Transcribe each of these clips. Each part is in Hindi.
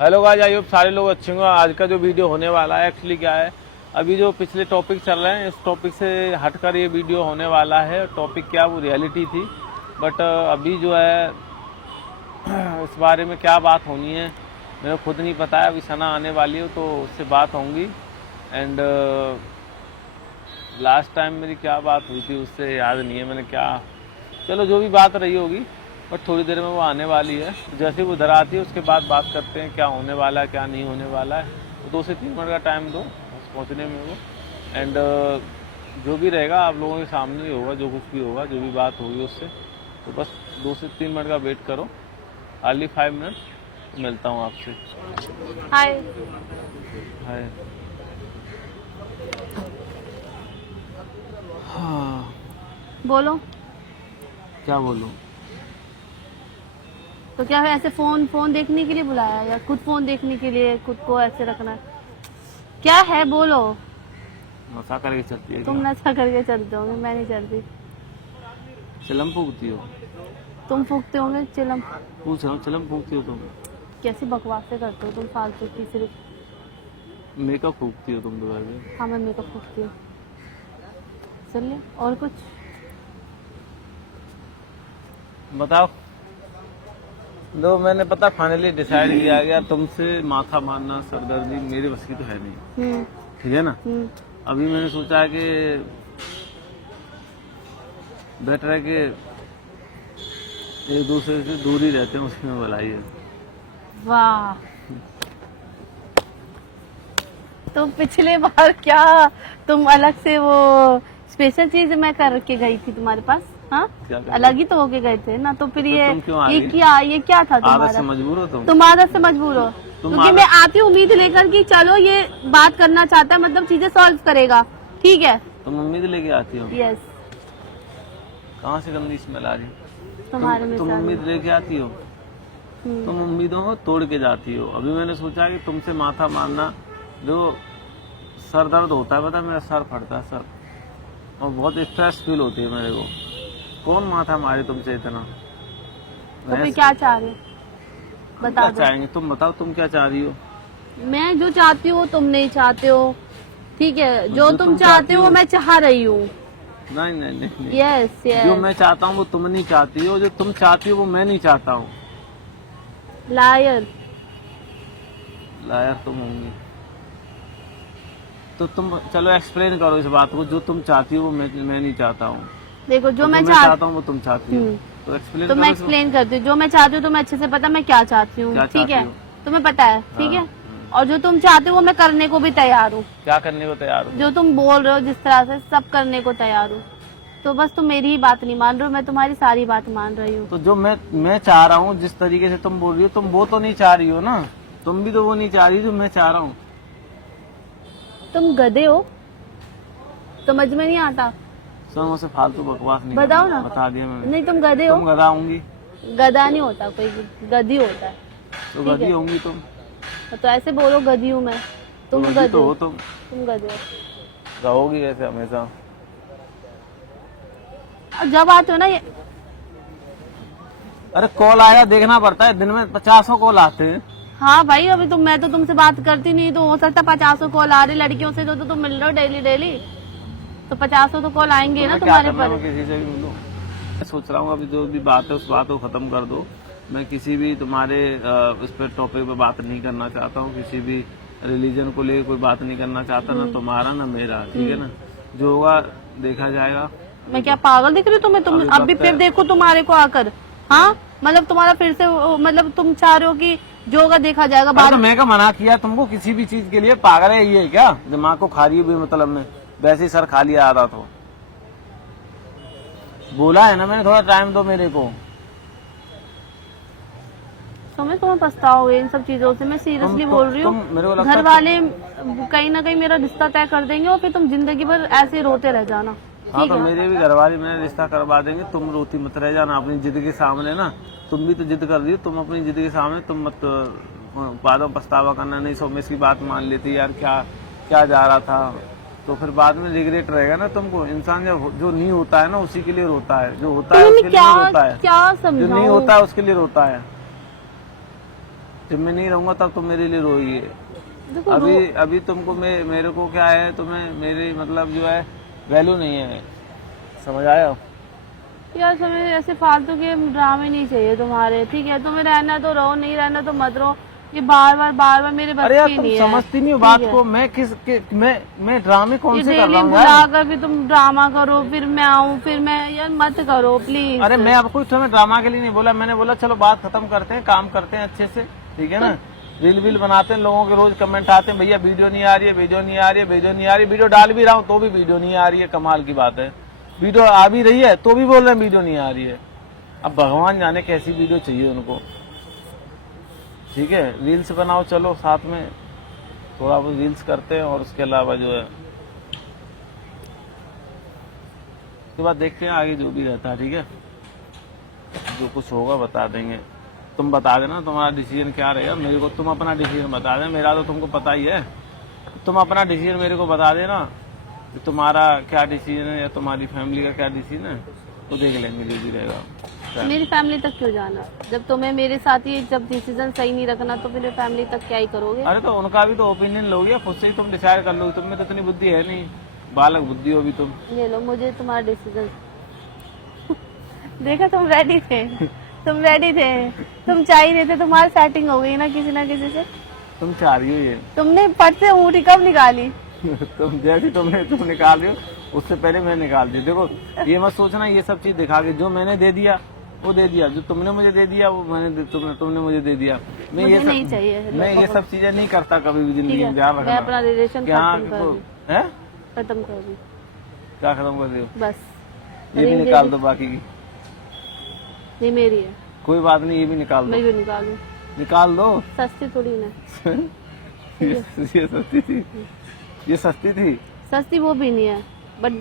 हेलो गाइस, आई होप सारे लोग अच्छे होंगे। आज का जो वीडियो होने वाला है एक्चुअली क्या है, अभी जो पिछले टॉपिक चल रहे हैं इस टॉपिक से हटकर ये वीडियो होने वाला है। टॉपिक क्या, वो रियलिटी थी, बट अभी जो है इस बारे में क्या बात होनी है मेरे खुद नहीं पता है। अभी सना आने वाली हो तो उससे बात होंगी। एंड लास्ट टाइम मेरी क्या बात हुई थी उससे याद नहीं है मैंने क्या, चलो जो भी बात रही होगी, बट थोड़ी देर में वो आने वाली है। जैसे वो उधर आती है उसके बाद बात करते हैं क्या होने वाला है क्या नहीं होने वाला है। तो 2 से 3 मिनट का टाइम दो बस पहुँचने में वो। एंड जो भी रहेगा आप लोगों के सामने ही होगा, जो कुछ भी होगा, जो भी बात होगी उससे, तो बस 2 से 3 मिनट का वेट करो, हार्डली 5 मिनट, तो मिलता हूँ आपसे। हाय। हाय। हाँ, बोलो। क्या बोलूँ? तो क्या है, ऐसे फोन देखने के लिए बुलाया या खुद फोन देखने के लिए खुद को ऐसे रखना है? क्या है बोलो। नशा करके चलती है तुम क्या? नशा करके चलते होंगे, मैं नहीं चलती। चिलम फूकती हो? तुम फूकते होंगे चिलम। पूछ रहा हूँ, चिलम फूकती हो तुम? कैसी बकवासें करते हो तुम फालतू की सिर्फ। मेकअप फूकती हो तुम दोबारा में? हाँ, मैं मेकअप फूकती हूँ। चलिए, और कुछ बताओ। तो मैंने पता फाइनली डिसाइड किया गया, तुमसे माथा मारना, सरदर्दी मेरे बस की तो है नहीं, ठीक है ना। अभी मैंने सोचा है कि बेटर है कि एक दूसरे से दूर ही रहते हैं, उसी में भलाई है। वाह। तो पिछले बार क्या तुम अलग से वो स्पेशल चीज मैं करके गई थी तुम्हारे पास? हाँ, क्या कर अलग ही तो होके गए थे ना। तो फिर तो ये तुम क्यों आ ये गई? क्या था आदत तुम्हारा? से मजबूर हो तुम? तुम आदत से मजबूर हो क्योंकि आदत- मैं आती हूँ उम्मीद लेकर कि चलो ये बात करना चाहता है, मतलब चीजें सॉल्व करेगा, ठीक है। तुम उम्मीद लेके आती हो? यस, कहाँ से गंदी स्मेल आ रही? तुम्हारे में तुम सारी। उम्मीद लेके आती हो, तुम उम्मीदों को तोड़ के जाती हो। अभी मैंने सोचा कि तुमसे माथा मारना, जो सर दर्द होता है, पता है मेरा सर फटता है सर, और बहुत स्ट्रेस फील होती है मेरे को। कौन माथा मारे तुमसे इतना? तो फिर क्या चाह रहे हो? बता क्या दो। चाहेंगे? तुम बताओ, तुम क्या चाह रही हो? मैं जो चाहती हूँ तुम नहीं चाहते हो, ठीक है। जो जो तुम तुम चाहते चाहती हो हो। मैं चाह रही हूँ। नहीं नहीं नहीं, नहीं। यस जो यस। मैं चाहता हूँ वो तुम नहीं चाहती हो, जो तुम चाहती हो वो मैं नहीं चाहता हूँ। लायर। लायर तुम होंगी तो तुम चलो एक्सप्लेन करो इस बात को। जो तुम चाहती हो वो मैं नहीं चाहता हूँ। देखो, जो मैं चाहता हूँ वो तुम चाहती हो, तो एक्सप्लेन तो करो मैं इसको। एक्सप्लेन करती हूँ। जो मैं चाहती हूँ तो मैं अच्छे से पता मैं क्या चाहती हूँ, क्या ठीक चाहती है। हो? तुम्हें पता है, ठीक है। और जो तुम चाहते हो वो मैं करने को भी तैयार हूँ। क्या करने को तैयार हो? जो तुम बोल रहे हो जिस तरह से सब करने को तैयार हूँ। तो बस तुम मेरी ही बात नहीं मान रहे हो, मैं तुम्हारी सारी बात मान रही हूँ। तो जो मैं चाह रहा हूँ, जिस तरीके से तुम बोल रही हो, तुम वो तो नहीं चाह रही हो ना। तुम भी तो वो नहीं चाह रही जो मैं चाह रहा हूँ। तुम गधे हो, समझ में नहीं आता। सुनो, मुझसे फालतू बकवास नहीं बताओ करनी। ना। बता दिया मैंने। नहीं, तुम गधे हो। तुम गधा होंगी। गधा नहीं होता कोई भी, गधी होता है। तो ठीक गधी है। होंगी तुम। तो ऐसे बोलो गधी हूँ मैं। तुम गधी गधे तो हो। हो तुम। तुम गधे हो। रहोगी ऐसे हमेशा। और जब आते हो ना ये अरे कॉल आया देखना पड़ता है, दिन में 50 कॉल आते हैं। हाँ भाई, अभी मैं तो तुमसे बात करती नहीं, तो हो सकता 50 कॉल आ रही लड़कियों से, तो तुम मिल रहे हो डेली डेली, तो 50 तो कॉल आएंगे ना तुम्हारे पर। किसी से भी मिलो। मैं सोच रहा हूँ अभी जो भी बात है उस बात को खत्म कर दो। मैं किसी भी तुम्हारे इस पर टॉपिक पे बात नहीं करना चाहता हूँ। किसी भी रिलीजन को लेकर कोई बात नहीं करना चाहता, ना तुम्हारा ना मेरा, ठीक है ना। जो होगा देखा जाएगा। मैं क्या पागल दिख रही हूँ तुम्हें? तुम अभी फिर देखो तुम्हारे को आकर। हाँ, मतलब तुम्हारा फिर से मतलब तुम चाह रहे हो कि जो होगा देखा जाएगा बाद तो मैं क्या मना किया तुमको किसी भी चीज के लिए? पागल है ये क्या? दिमाग को खा रही है मतलब में, वैसे ही सर खा लिया आधा तो। बोला है ना मैंने, थोड़ा टाइम दो मेरे को। तुम्हें पछताओगे इन सब चीजों से। मैं सीरियसली बोल रही हूँ। घर वाले कहीं ना कहीं मेरा रिश्ता तय कर देंगे और फिर तुम जिंदगी भर ऐसे रोते रह जाना। हाँ, तो मेरे भी घर वाले मेरा रिश्ता करवा देंगे। तुम रोती मत रह जाना अपनी जिद के सामने ना। तुम भी तो जिद कर रही हो, तुम अपनी जिद के सामने तुम मत बाद में पछतावा करना। नहीं सो मैं इसकी बात मान लेती यार, क्या जा रहा था, तो फिर बाद में रिग्रेट रहेगा ना तुमको। इंसान जो नहीं होता है ना उसी के लिए रोता है, जो होता है उसके लिए नहीं रोता है। क्या जो नहीं होता है उसके लिए रोता है। जब मैं नहीं रहूंगा तब तुम मेरे लिए रोइए। देखो अभी तुमको मेरे को क्या है, तुम्हें मेरी मतलब जो है वैल्यू नहीं है, समझ आया? यार समय ऐसे फालतू के ड्रामे नहीं चाहिए तुम्हारे, ठीक है? तुम्हें रहना तो रहो, नहीं रहना तो मत रहो। ये बार बार मेरे बस अरे यार की तुम नहीं है। समझती नहीं हो बात को। मैं ड्रामे कौन ये से कर डेली रहा हूँ बुला यार? कर भी तुम ड्रामा करो, फिर मैं आऊँ, फिर मैं, यार मत करो प्लीज। अरे मैं आपको तुम्हें ड्रामा के लिए नहीं बोला, मैंने बोला चलो बात खत्म करते हैं, काम करते हैं अच्छे से, ठीक है ना? रील बनाते हैं, लोगों के रोज कमेंट आते हैं भैया वीडियो नहीं आ रही है, वीडियो नहीं आ रही है, वीडियो नहीं आ रही है। वीडियो डाल भी रहा हूँ तो भी वीडियो नहीं आ रही है। कमाल की बात है, वीडियो आ भी रही है तो भी बोल रहे हैं वीडियो नहीं आ रही है। अब भगवान जाने कैसी वीडियो चाहिए उनको, ठीक है? रील्स बनाओ, चलो साथ में थोड़ा बहुत रील्स करते हैं, और उसके अलावा जो है उसके बाद देखते हैं आगे जो भी रहता है, ठीक है? जो कुछ होगा बता देंगे। तुम बता देना तुम्हारा डिसीजन क्या रहेगा मेरे को, तुम अपना डिसीजन बता देना। मेरा तो तुमको पता ही है, तुम अपना डिसीजन मेरे को बता देना कि तुम्हारा क्या डिसीजन है या तुम्हारी फैमिली का क्या डिसीजन है, तो देख लेंगे जो भी रहेगा। मेरी फैमिली तक क्यों जाना? जब तुम्हें मेरे साथ ही जब डिसीजन सही नहीं रखना तो फिर फैमिली तक क्या ही करोगे? अरे तो उनका भी तो ओपिनियन लोगे, खुद से ही तुम डिसाइड कर लो। तुम में तो इतनी बुद्धि है नहीं, बालक बुद्धि हो भी तुम। ये लो मुझे तुम्हारा डिसीजन। देखा, तुम रेडी थे, तुम रेडी थे, तुम चाह ही रहे थे, तुम्हारी सेटिंग हो गई ना किसी से। तुम चाह रही हो ये तुमने पट से ऊँटी कब निकाली? तुम जैसे तुम निकाल रही हो, उससे पहले मैं निकाल दी। देखो ये मत सोचना ये सब चीज दिखा के, जो मैंने दे दिया वो दे दिया, जो तुमने मुझे दे दिया वो तुमने मुझे दे दिया। मुझे नहीं चाहिए। मैं ये सब चीजें नहीं करता कभी भी जिंदगी में, ध्यान मैं रखना। अपना रिलेशन खत्म कर दी। क्या खत्म कर रही हो? बस ये भी निकाल दो, बाकी की ये मेरी है। कोई बात नहीं, ये भी निकाल दो। मैं क्यों निकालूं? निकाल दो। सस्ती थोड़ी ना। ये सस्ती थी, ये सस्ती थी। सस्ती वो भी नहीं है, बट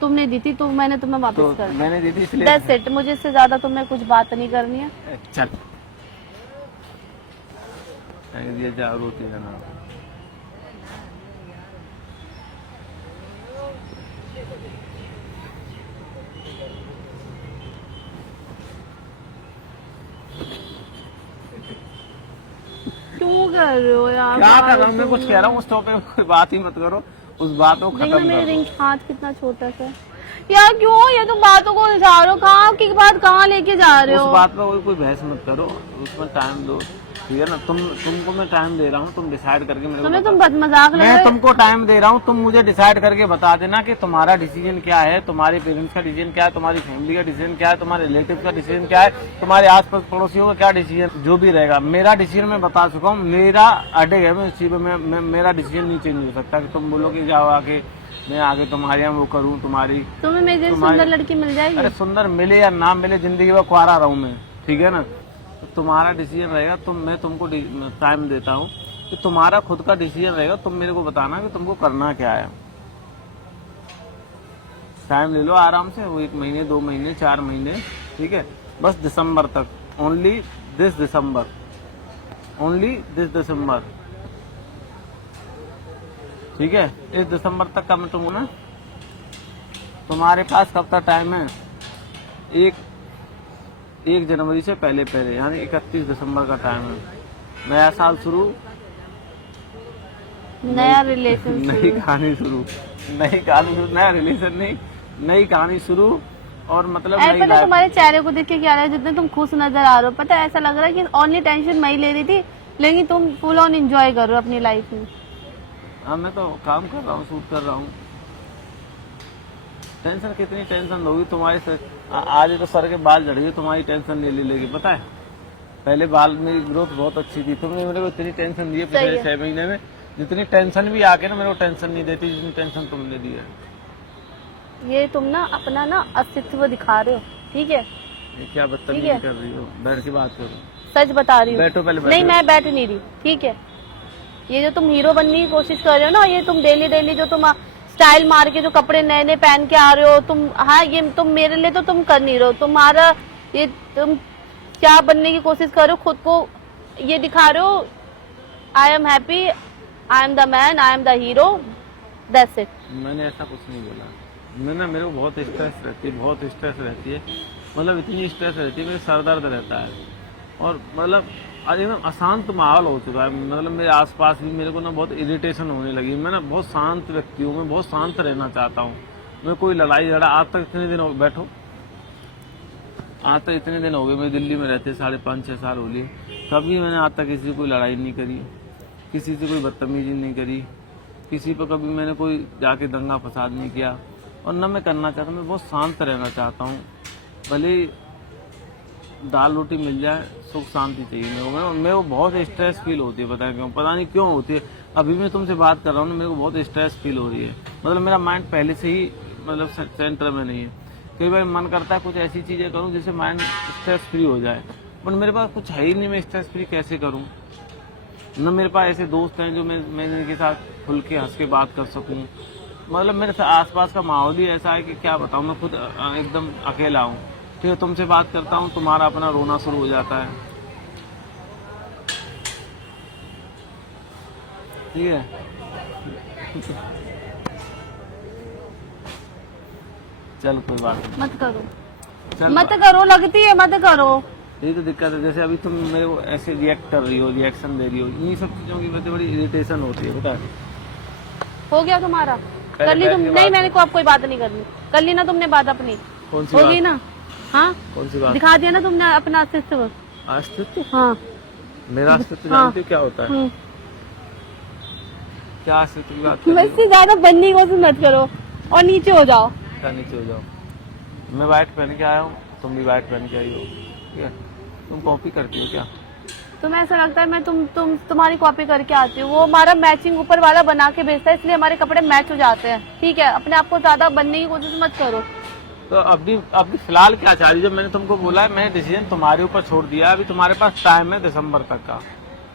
तुमने दी थी तो मैंने तुम्हें वापस तो कर मैंने दी थी इसलिए। That's it. मुझे इससे ज्यादा तुम्हें कुछ बात नहीं करनी है। चल ये जा रोती है ना। क्यों कर रहे हो यार? क्या कर रहा हूँ मैं? कुछ कह रहा हूँ उस टॉपिक में, कोई बात ही मत करो, उस बात को खत्म देखना कर मेरे दो। रिंग हाथ कितना छोटा सा है। यार क्यों ये तुम बातों को उलझा रहे हो? कहाँ की बात कहाँ लेके जा रहे हो? उस बात पे कोई बहस मत करो, उसमें टाइम दो, ठीक है ना? तुमको मैं टाइम दे रहा हूँ, तुम डिसाइड करके मेरे को तुम मजाक लग रहे मैं हो। तुमको टाइम दे रहा हूँ, तुम मुझे डिसाइड करके बता देना कि तुम्हारा डिसीजन क्या है, तुम्हारे पेरेंट्स का डिसीजन क्या है, तुम्हारी फैमिली का डिसीजन क्या है, तुम्हारे रिलेटिव का डिसीजन क्या है, तुम्हारे आसपास पड़ोसियों का क्या डिसीजन, जो भी रहेगा। मेरा डिसीजन मैं बता चुका हूँ, मेरा अडेग है, मैं इस चीज में मेरा डिसीजन नहीं चेंज हो सकता कि तुम बोलो कि जाओ आके मैं आगे तुम्हारे यहाँ वो करूँ तुम्हारी। तुम्हें मेरी सुंदर लड़की मिल जाएगी। अरे सुंदर मिले या ना मिले, जिंदगी में कुआरा रहूं मैं, ठीक है ना? तो तुम्हारा डिसीजन रहेगा, मैं तुमको टाइम देता हूँ कि तुम्हारा खुद का डिसीजन रहेगा। तुम मेरे को बताना कि तुमको करना क्या है। टाइम ले लो आराम से, वो 1 महीने 2 महीने 4 महीने, ठीक है? बस दिसंबर तक, only this December, only this December, ठीक है? इस दिसंबर तक का मैं तुमको ना, तुम्हारे पास कब तक टाइम है? 1 जनवरी से पहले यानी 31 दिसंबर का टाइम है। नया साल शुरू, नया रिलेशन, नई कहानी शुरू, नया रिलेशन नहीं, नई कहानी शुरू। और मतलब पता तुम्हारे चेहरे को देख के क्या रहा है, जितने तुम खुश नजर आ रहे हो, पता है ऐसा लग रहा है कि ओनली टेंशन मैं ही ले रही थी, लेकिन तुम फुल ऑन एंजॉय कर रहे हो अपनी लाइफ में। हाँ मैं तो काम कर रहा हूँ, शूट कर रहा हूँ। टेंशन कितनी टेंशन होगी तुम्हारे से? आज तो सर के बाल झड़ गए तुम्हारी टेंशन ले लेगी, पता है? पहले बाल मेरी ग्रोथ बहुत अच्छी थी, तुमने मेरे को इतनी टेंशन दी है पिछले 6 महीने में, जितनी टेंशन भी आके ना मेरे को टेंशन नहीं देती जितनी टेंशन तुमने दी है। ये तुम ना अपना ना अस्तित्व दिखा रहे हो, ठीक है? ये क्या बदतमीजी कर रही हो? बैठ के बात करो। सच बता रही हूँ। बैठो पहले। नहीं मैं बैठ नहीं रही, ठीक है? ये जो तुम हीरो बनने की कोशिश कर रहे हो ना, ये तुम डेली जो तुम स्टाइल मार के जो कपड़े नए पहन के आ रहे हो तुम, हाँ ये तुम मेरे लिए तो तुम कर नहीं रहे हो। तुम्हारा ये तुम क्या बनने की कोशिश कर रहे हो, खुद को ये दिखा रहे हो, I am happy, I am the man, I am the hero, that's it. मैंने ऐसा कुछ नहीं बोला। मैं मेरे को बहुत स्ट्रेस रहती है, मतलब इतनी स्ट्रेस रहती है, मेरे सर दर्द रहता है, और मतलब और एकदम अशांत माहौल हो चुका है। मतलब मेरे आसपास भी मेरे को ना बहुत इरिटेशन होने लगी। मैं ना बहुत शांत व्यक्ति हूँ, मैं बहुत शांत रहना चाहता हूँ। मैं कोई लड़ाई झगड़ा आज तक इतने दिन हो बैठो आज तक इतने दिन हो गए मैं दिल्ली में रहते 5.5-6 साल हो लिए, कभी मैंने आज तक किसी से कोई लड़ाई नहीं करी, किसी से कोई बदतमीजी नहीं करी, किसी पर कभी मैंने कोई जाके दंगा फसाद नहीं किया और न मैं करना चाहता। मैं बहुत शांत रहना चाहता हूँ। भले दाल रोटी मिल जाए, सुख शांति चाहिए मेरे को बहुत स्ट्रेस फील होती है, पता नहीं क्यों होती है। अभी मैं तुमसे बात कर रहा हूँ ना, मेरे को बहुत स्ट्रेस फील हो रही है। मतलब मेरा माइंड पहले से ही मतलब सेंटर में नहीं है। कई बार मन करता है कुछ ऐसी चीजें करूं जिससे माइंड स्ट्रेस फ्री हो जाए, बट मेरे पास कुछ है ही नहीं। मैं स्ट्रेस फ्री कैसे करूं? न मेरे पास ऐसे दोस्त हैं जो मैं इनके साथ खुल के हंस के बात कर सकूं। मतलब मेरे आसपास का माहौल ही ऐसा है कि क्या बताऊं, मैं खुद एकदम अकेला हूं। ठीक है, तुमसे बात करता हूं, तुम्हारा अपना रोना शुरू हो जाता है। ठीक है चल कोई बात नहीं, मत करो, चल मत करो, लगती है मत करो। यही तो दिक्कत है। जैसे अभी तुम मेरे को ऐसे रिएक्ट कर रही हो, रिएक्शन दे रही हो, इन्हीं सब चीजों की वजह से बड़ी इरिटेशन होती है। बता हो गया तुम्हारा? कर ली तुम? नहीं, मैंने को अब कोई बात नहीं करनी। कर ली ना तुमने बात अपनी? कौन सी हो बात? गई ना? हाँ, कौन सी बात? दिखा दिया ना तुमने अपना अस्तित्व। अस्तित्व? हाँ, मेरा अस्तित्व हाँ। जानती हो क्या होता है? क्या अस्तित्व की बात कर रही हो? मुझसे ज्यादा बनने की कोशिश मत करो और नीचे हो जाओ। क्या नीचे हो जाओ? मैं व्हाइट पहन के आया हूँ, तुम भी व्हाइट पहन के आई हो। ठीक है, तुम कॉपी करती हो क्या? तुम्हें ऐसा लगता है मैं तुम्हारी कॉपी करके आती हूँ? वो हमारा मैचिंग ऊपर वाला बना के भेजता है, इसलिए हमारे कपड़े मैच हो जाते हैं। ठीक है, अपने आप को ज्यादा बनने की कोशिश मत करो। तो अभी फिलहाल क्या चाह रही हो? जब मैंने तुमको बोला है, मैंने डिसीजन तुम्हारे ऊपर छोड़ दिया। अभी तुम्हारे पास टाइम है दिसंबर तक का,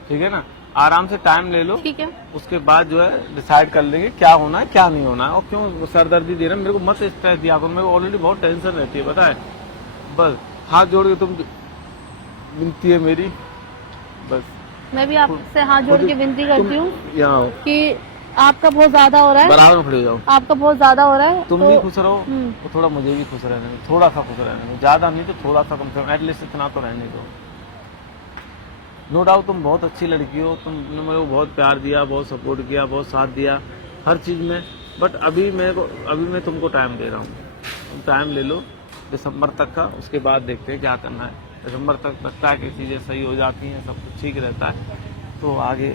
ठीक है ना? आराम से टाइम ले लो, ठीक है, उसके बाद जो है डिसाइड कर लेंगे क्या होना है क्या नहीं होना है। और क्यों सरदर्दी दे रहे हैं? मेरे को मत स्ट्रेस दिया करो, मेरे को ऑलरेडी बहुत टेंशन रहती है, पता है। बस हाथ जोड़ के तुम विनती है मेरी, बस मैं भी आपसे हाथ जोड़ के विनती करती हूँ यहाँ कि आपका बहुत ज्यादा हो रहा है, बराबर में खड़े हो जाओ। आपका बहुत ज्यादा हो रहा है। तुम तो भी खुश रहो तो थोड़ा मुझे भी खुश रहने दो, थोड़ा सा खुश रहने दो, ज्यादा नहीं तो थोड़ा सा, कम से कम एटलीस्ट इतना तो रहने दो। नो डाउट तुम बहुत अच्छी लड़की हो, तुमने मेरे को बहुत प्यार दिया, बहुत सपोर्ट किया, बहुत साथ दिया हर चीज में। बट अभी मैं तुमको टाइम दे रहा हूँ, तुम टाइम ले लो दिसंबर तक का, उसके बाद देखते हैं क्या करना है। दिसंबर तक लगता है कि चीजें सही हो जाती हैं, सब कुछ ठीक रहता है, तो आगे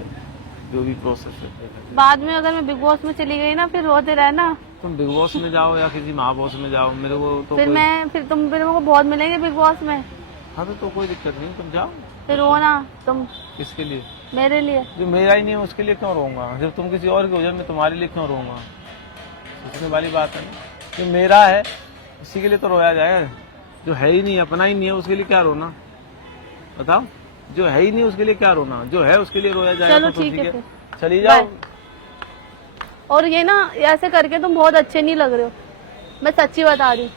जो भी प्रोसेस है। बाद में अगर मैं बिग बॉस में चली गई ना, फिर रोते रहना। तुम बिग बॉस में जाओ या किसी महा बॉस में जाओ, मेरे को तो फिर तुम मेरे को बहुत मिलेंगे बिग बॉस में। हाँ तो कोई दिक्कत नहीं, तुम जाओ। फिर रोना तुम किसके लिए? मेरे लिए। जो मेरा ही नहीं है उसके लिए क्यों रोऊंगा? जब तुम किसी और की हो जाए, मैं तुम्हारे लिए क्यों रोऊंगा? सोचने वाली बात है ना। जो मेरा है उसी के लिए तो रोया जाए, जो है ही नहीं, अपना ही नहीं है, उसके लिए क्या रोना? बताओ, जो है ही नहीं उसके लिए क्या रोना? जो है उसके लिए रोया जाए। चलो तो ठीक है, चली जाओ। और ये ना ऐसे करके तुम बहुत अच्छे नहीं लग रहे हो, मैं सच्ची बता रही हूँ,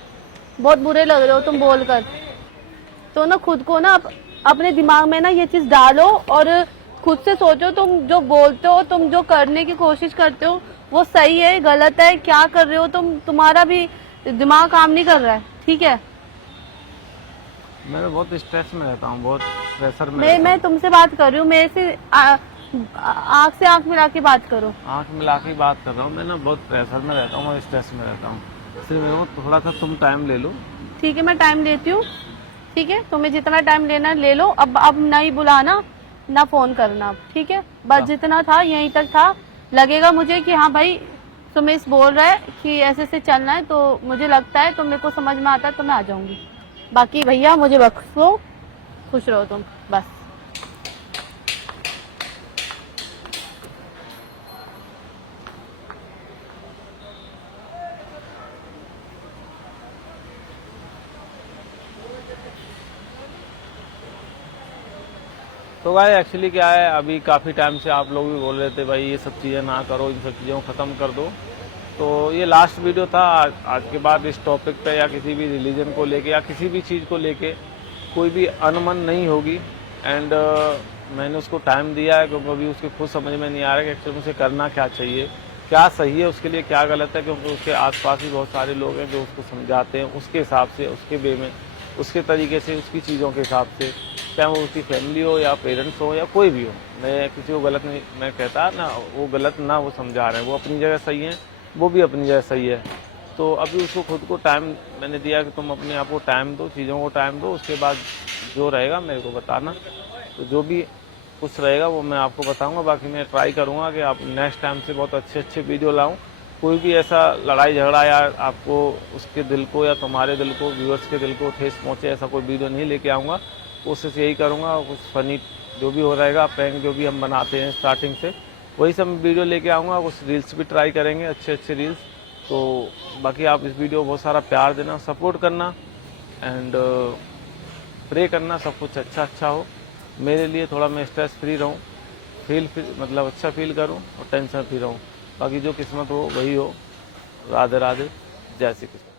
बहुत बुरे लग रहे हो तुम बोलकर। तो ना खुद को ना अपने दिमाग में ना ये चीज डालो और खुद से सोचो, तुम जो बोलते हो, तुम जो करने की कोशिश करते हो, वो सही है गलत है, क्या कर रहे हो तुम? तुम्हारा भी दिमाग काम नहीं कर रहा है, ठीक है? मैं बहुत स्ट्रेस में रहता हूँ, बहुत प्रेशर में। मैं तुमसे बात कर रही हूँ, मेरे से आँख से आँख मिला के बात करो। आँख मिला के बात कर रहा हूँ, मैं ना बहुत प्रेशर में रहता हूँ और स्ट्रेस में रहता हूँ। सिर्फ मेरे को थोड़ा सा तुम टाइम ले लो। ठीक है, मैं टाइम लेती हूँ, ठीक है? तुम्हें जितना टाइम लेना ले लो। अब नहीं बुलाना, ना फोन करना, ठीक है? बस जितना था यहीं तक था। लगेगा मुझे कि हाँ भाई सुमेश बोल रहा है कि ऐसे से चलना है, तो मुझे लगता है, तो मेरे को समझ में आता है, तो मैं आ जाऊंगी। बाकी भैया मुझे बख्शो, खुश रहो तुम, बस। तो भाई एक्चुअली क्या है, अभी काफ़ी टाइम से आप लोग भी बोल रहे थे भाई ये सब चीज़ें ना करो, इन सब चीज़ों को ख़त्म कर दो। तो ये लास्ट वीडियो था। आज के बाद इस टॉपिक पे या किसी भी रिलीजन को लेके या किसी भी चीज़ को लेके कोई भी अनमन नहीं होगी। एंड मैंने उसको टाइम दिया है, क्योंकि अभी उसके खुद समझ में नहीं आ रहा है कि एक्चुअली उसे करना क्या चाहिए, क्या सही है उसके लिए, क्या गलत है। क्योंकि उसके आसपास भी बहुत सारे लोग हैं जो उसको समझाते हैं उसके हिसाब से, उसके वे में। उसके तरीके से, उसकी चीज़ों के हिसाब से, चाहे वो उसकी फैमिली हो या पेरेंट्स हो या कोई भी हो। मैं किसी को गलत नहीं मैं कहता ना, वो गलत ना वो समझा रहे हैं, वो अपनी जगह सही है, वो भी अपनी जगह सही है। तो अभी उसको खुद को टाइम मैंने दिया कि तुम अपने आप को टाइम दो, चीज़ों को टाइम दो, उसके बाद जो रहेगा मेरे को बताना। तो जो भी कुछ रहेगा वो मैं आपको बताऊंगा। बाकी मैं ट्राई करूंगा कि आप नेक्स्ट टाइम से बहुत अच्छे अच्छे वीडियो लाऊं। कोई भी ऐसा लड़ाई झगड़ा या आपको उसके दिल को या तुम्हारे दिल को, व्यूअर्स के दिल को ठेस पहुंचे, ऐसा कोई वीडियो नहीं लेके आऊँगा। कोशिश यही करूँगा कुछ फ़नी जो भी हो रहेगा, प्रैंक जो भी हम बनाते हैं स्टार्टिंग से, वही सब वीडियो लेके आऊँगा। कुछ रील्स भी ट्राई करेंगे, अच्छे अच्छे रील्स। तो बाकी आप इस वीडियो को बहुत सारा प्यार देना, सपोर्ट करना एंड प्रे करना सब कुछ अच्छा हो। मेरे लिए थोड़ा मैं स्ट्रेस फ्री रहूँ, मतलब अच्छा फील करूँ और टेंशन फ्री रहूँ। बाकी जो किस्मत हो वही हो। राधे राधे, जय श्री कृष्ण।